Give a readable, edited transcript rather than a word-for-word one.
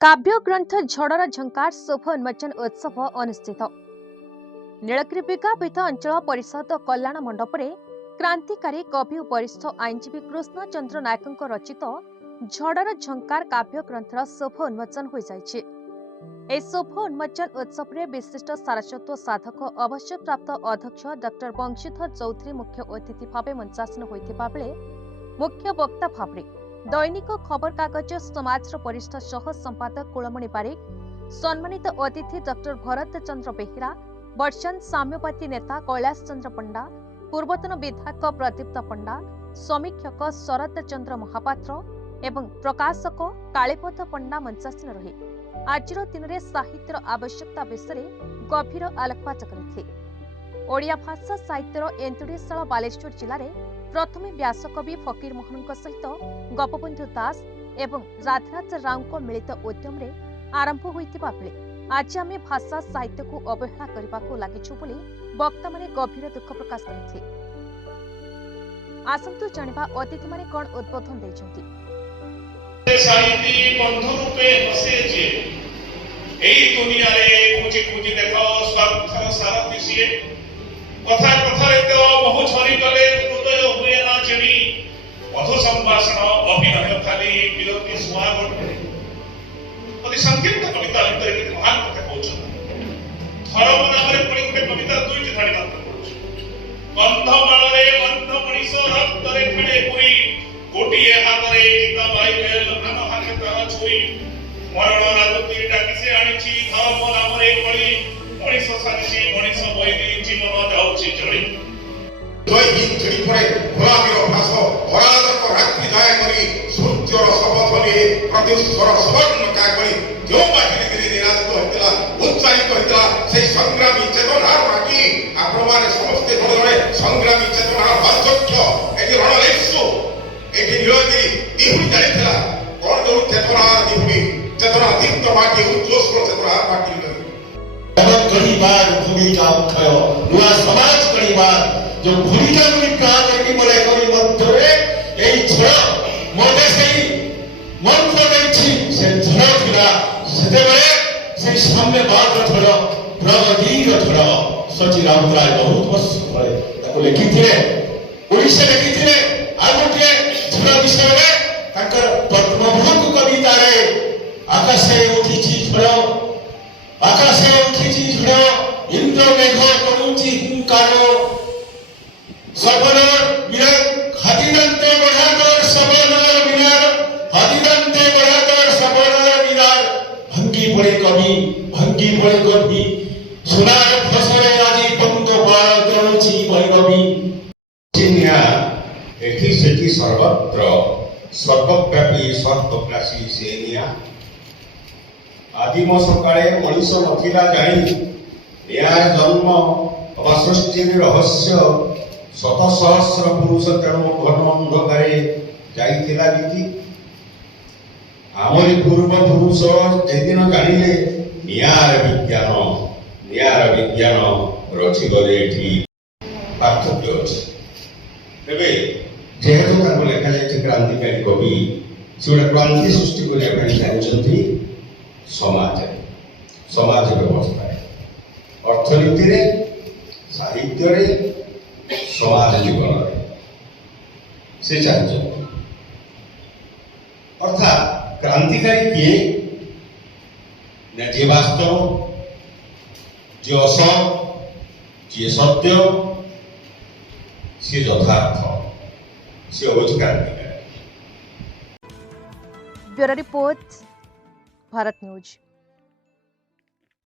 काव्य ग्रंथ झड़र झंकार शुभ उन्मोचन उत्सव अनुष्ठित नीलगिरी विज्ञापित अंचल परिषद कल्याण मंडप में क्रांतिकारी कवि और वरिष्ठ आईनजीवी कृष्णचंद्र नायक रचित झड़र झंकार काव्य ग्रंथर शुभ उन्मोचन हो जाइए। यह शुभ उन्मोचन उत्सव में विशिष्ट सारस्वत साधक अवसरप्राप्त अध्यक्ष डॉ बंशीधर चौधरी मुख्य अतिथि भाव मंचासीन होता बेले मुख्य वक्ता भाव दैनिक खबर कागज समाज वरिष्ठ सह संपादक कुलमणि बारिक, सम्मानित अतिथि डॉ भरत चंद्र बेहेरा, वर्षन साम्यवादी नेता कैलाश चंद्र पंडा, पूर्वतन विधायक प्रदीप्त पंडा, समीक्षक शरद चंद्र महापात्र एवं प्रकाशक कालीपद पंडा मंचासीन रही आज दिन में साहित्यर आवश्यकता विषय गभीर आलोकपात करते। ओडिया भाषा साहित्यर एंतुड़ीशाला बालेश्वर जिले में प्रथम व्यासकवि फकीर मोहन सहित गोपबंधु दास एवं राधनाथ राव मिलित उद्यम आरंभ होता बेले आज आम भाषा साहित्य को अवहेला करने को लगिछु बोली वक्ता माने गभीर दुख प्रकाश करते। आसंतु जानिबा अतिथि माने कोन उद्बोधन दैछंती। साहित्य बंधु रूपे बसे जे एई दुनिया रे खोजी खोजी देखो स्वार्थ सारथी सिए कथा कथा रे तो बहु छरी गले हृदय हुए ना चेणी मधु संभाषण अभिनय खाली विरक्ति सुहागण अति संकीर्ण कविता भितर के महान कथा कहउछन। धर्म नाम रे पड़ी गोटे कविता दुईटी धाड़ी मात्र कहउछ। बंध माळे बंध मनीष रक्त रे खड़े हुई गोटिए हाथ रे गीता बाई बेल नाम हाथे तारा छुई मरण राजती डाकिसे आनिछि धर्म नाम रे पड़ी मनीष सानिछि मनीष बइनी जीवन जाउछि जड़ी जय हिंद छड़ी पड़े भोलागिर भाष अराजक रात्रि जाय करी सूर्यर शपथ लिए प्रत्युस्वर स्वर्ण का करी जो बाहिर गिरी निराजित होइतला उच्चारित होइतला से संग्रामी चेतनार माटी आपण माने समस्त बडरे संग्रामी चेतनार अध्यक्ष एति रणलेप्सु एति नीलगिरी दिहुडी जाइतला कोन जो चेतनार दिहुडी चेतना दीप्त माटी उज्ज्वल चेतनार माटी गरीबार भूमिका उठायो नुआ समाज गरीबार जो भूमिका गुरी काम की बोले करी मध्य एई झड़ मोदे सेई मन को दैछि से झड़ थिला सेते बेले से सामने बात झड़ प्रगतिर झड़ सची राउतराय बहुत वर्ष परे ताको लिखिथिले ओडिसा लिखिथिले आ गोटे झड़ विषय रे ताकर पद्मभूत कविता रे आकाशे उठिछि झड़ आकाशे उठिछि झड़ इंद्र मेघ करूछि हुंकारो सबनर विराट हदिदंते बढ़ाकर सबनर विराट हदिदंते बढ़ाकर सबनर विराट भंगी पड़े कवि सुनार फसरे आजी पंत पार करूछि वैभवी चिन्या एठी सेठी सर्वत्र सर्वव्यापी सर्वग्रासी सेनिया आदिम सकाळे मनीष नथिला जाणी यार जन्म अबा सृष्टिर रहस्य शत सहस्र पुरुष तेणु घन अंधकारे जाइथिला गीति आमरी पूर्व पुरुष जेदिन जानिले नियार विज्ञान रचि गले एठी पार्थक्य अछि। तेबे जेहेतु ताको लेखा जाय क्रांतिकारी कवि से क्रांति सृष्टि करिया ପାଇଁ चाहछन्ती समाज व्यवस्था अर्थनीति रे साहित्य रे समाज जीवन से चाहिए अर्थात क्रांतिकारी किए जे वास्तव जे असत जे सत्य से यथार्थ से होछि क्रांतिकारी। Bureau report Bharat news.